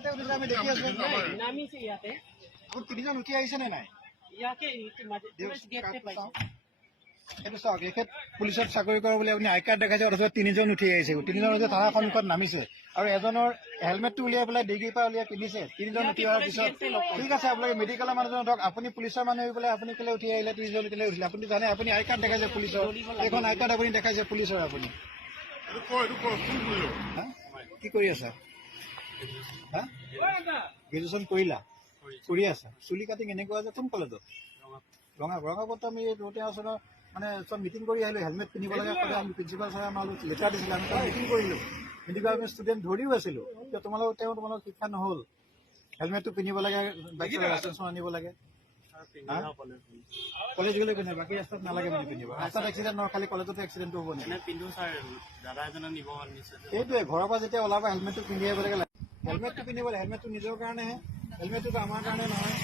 ৰাস্তাতে উঠিছে আমি দেখি আছো নামিছে ইয়াতে আপুনি তিনিজন উঠি আহিছে নে নাই ইয়াকে গেটতে পাইছে এইটো চাওক এখেত পুলিচত চাকৰি কৰে বুলি আপুনি আই কাৰ্ড দেখাইছে অথচ তিনিজন উঠি আহিছে তিনিজন উঠি থানাৰ সন্মুখত নামিছে আৰু এজনৰ হেলমেটটো উলিয়াই পেলাই ডিগ্ৰীৰ পৰা উলিয়াই পিন্ধিছে তিনিজন উঠি অহাৰ পিছত ঠিক আছে আপোনালোকে মেডিকেলৰ মানুহজন ধৰক আপুনি পুলিচৰ মানুহ হৈ পেলাই আপুনি কেলে উঠি আহিলে তিনিজন কেলে উঠিলে আপুনি জানে আপুনি আই কাৰ্ড দেখাইছে পুলিচৰ এইখন আই কাৰ্ড আপুনি দেখাইছে পুলিচৰ আপুনি কি কৰি আছা হা গ্ৰেজুৱেশ্যন কৰিলা কৰি আছা চুলি কাটিং এনেকুৱা যে কোন কলেজত ৰঙাপত আমি ৰৌতে আচলৰ মানে চব মিটিং কৰি আহিলো হেলমেট পিন্ধিব লাগে আমি প্ৰিন্সিপাল ছাৰে আমাৰ লেটাৰ দিছিলে আমি তাত মিটিং কৰিলো মিটিং কৰি আমি ষ্টুডেণ্ট ধৰিও আছিলো তোমালোকৰ শিক্ষা নহ'ল হেলমেটটো পিন্ধিব লাগে বাইক লাইচেঞ্চো আনিব লাগে কলেজ গ'লে পিন্ধে বাকী ৰাস্তাত নালাগে মানে পিন্ধিব ৰাস্তাত এক্সিডেণ্ট নহয় খালি কলেজতে এক্সিডেণ্টটো হ'ব নেকি সেইটোৱে ঘৰৰ পৰা যেতিয়া ওলাবা হেলমেটটো পিন্ধি আহিব লাগে হেলমেটটো পিন্ধিব লাগে হেলমেটটো নিজৰ কাৰণেহে হেলমেটটোতো আমাৰ কাৰণে নহয়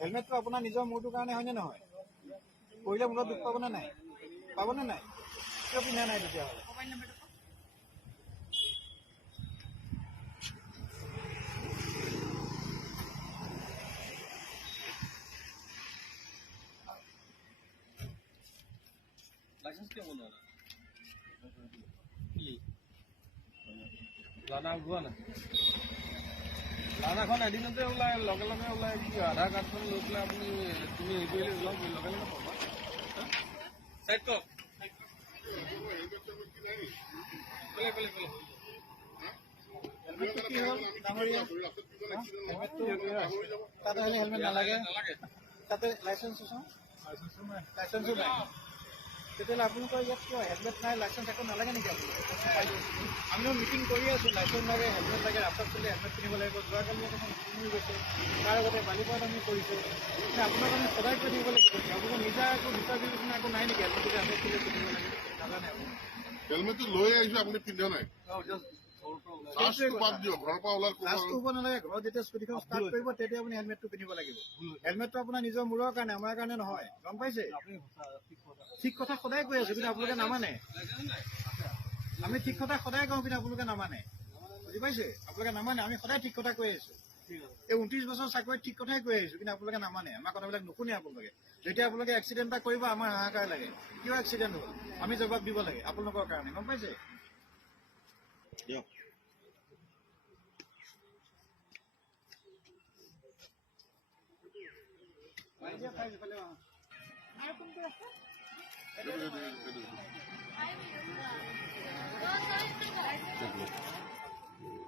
হেলমেটটো আপোনাৰ নিজৰ মূৰটোৰ কাৰণে হয়নে নহয় কৰিলে মূৰত দুখ পাবনে নাই কিয় পিন্ধা নাই তেতিয়াহ'লে লাইসেন্স কিয় বনোৱা নাই কি লানা ওলোৱা নাই লানাখন এদিনতে ওলাই লগে লগে ওলাই কি আধাৰ কাৰ্ডখন লৈ পেলাই আপুনি তুমি হেৰি কৰিলে লগে লগে পাবা চাইড কওক তাতে হেলমেট নালাগে তাতে লাইচেঞ্চো নাই তেতিয়াহ'লে আপোনালোকৰ ইয়াত কিয় হেলমেট নাই লাইচেঞ্চ একো নালাগে নেকি আপোনালোকে আমিও মিটিং কৰি আছোঁ লাইচেঞ্চ লাগে হেলমেট লাগে ৰাস্তাত চলি হেলমেট পিন্ধিব লাগিব যোৱাকালি এখন মিটিং গৈছে তাৰ আগতে বালিপাৰাত আমি কৰিছোঁ আপোনাক আমি সদায় কৈ থাকিব লাগিব আপোনালোকৰ নিজা একো বিচাৰ বিবেচনা একো নাই নেকি হেলমেট আমি পিন্ধিব লাগে নাজানে আপুনি হেলমেটটো লৈ আহিছো আপুনি পিন্ধা নাই ঘৰত যেতিয়া স্কুটিখন ষ্টাৰ্ট কৰিব তেতিয়া আপুনি হেলমেটটো পিন্ধিব লাগিব হেলমেটটো আপোনাৰ নিজৰ মূৰৰ কাৰণে আমাৰ কাৰণে নহয় গম পাইছে ঠিক কথা সদায় কৈ আছো কিন্তু আপোনালোকে নামানে আমি ঠিক কথা সদায় কওঁ কিন্তু আপোনালোকে নামানে বুজি পাইছে আপোনালোকে নামানে আমি সদায় ঠিক কথা কৈ আছো এই 29 বছৰ চাকৰিত ঠিক কথাই কৈ আহিছো কিন্তু আপোনালোকে নামানে আমাৰ কথাবিলাক নুশুনে আপোনালোকে যেতিয়া আপোনালোকে এক্সিডেণ্ট এটা কৰিব আমাৰ হাহাকাৰ লাগে কিয় এক্সিডেণ্ট হ'ল আমি জবাব দিব লাগে আপোনালোকৰ কাৰণে গম পাইছে দিয়ক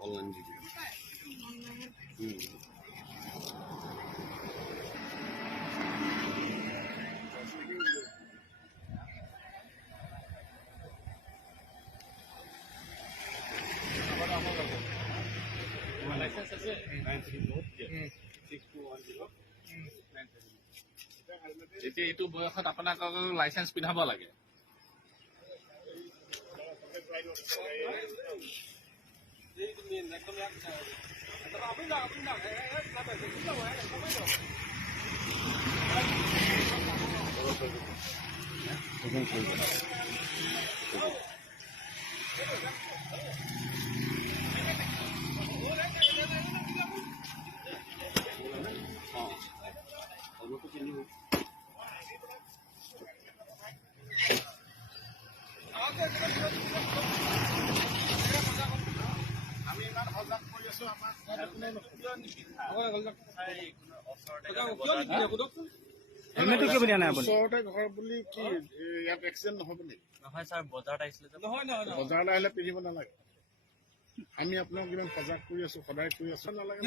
অনলাইন লাইসেন্স আছে এতিয়া এইটো বয়সত আপোনাক লাইসেন্স পিন্ধাব লাগে আমি ইমান সজাগ কৰি আছো আমাৰ হেলমেটটো কিয় পিন্ধা নাই আপুনি ওচৰতে ঘৰ বুলি কি ইয়াত এক্সিডেণ্ট নহ'ব নেকি নহয় ছাৰ বজাৰত আহিছিলে নহয় বজাৰলৈ আহিলে পিন্ধিব নালাগে আমি আপোনাক ইমান সজাগ কৰি আছো সদায় কৰি আছো নালাগে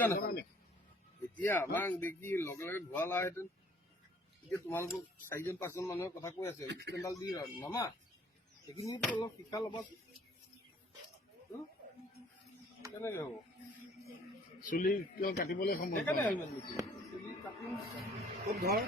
এতিয়া আমাক দেখি লগে লগে ঘূৰা লাহেঁতেন এতিয়া তোমালোকক 4জন 5জন মানুহে কথা কৈ আছে ষ্টেণ্ডাল দি নামা সেইখিনিতো অলপ শিক্ষা ল'বাচোন কেনেকে হ'ব চুলি কিয় কাটিবলৈ সম্ভৱ সেইকাৰণে হেলমেট নিদিয়ে চুলি কাটিম ক'ত ঘৰ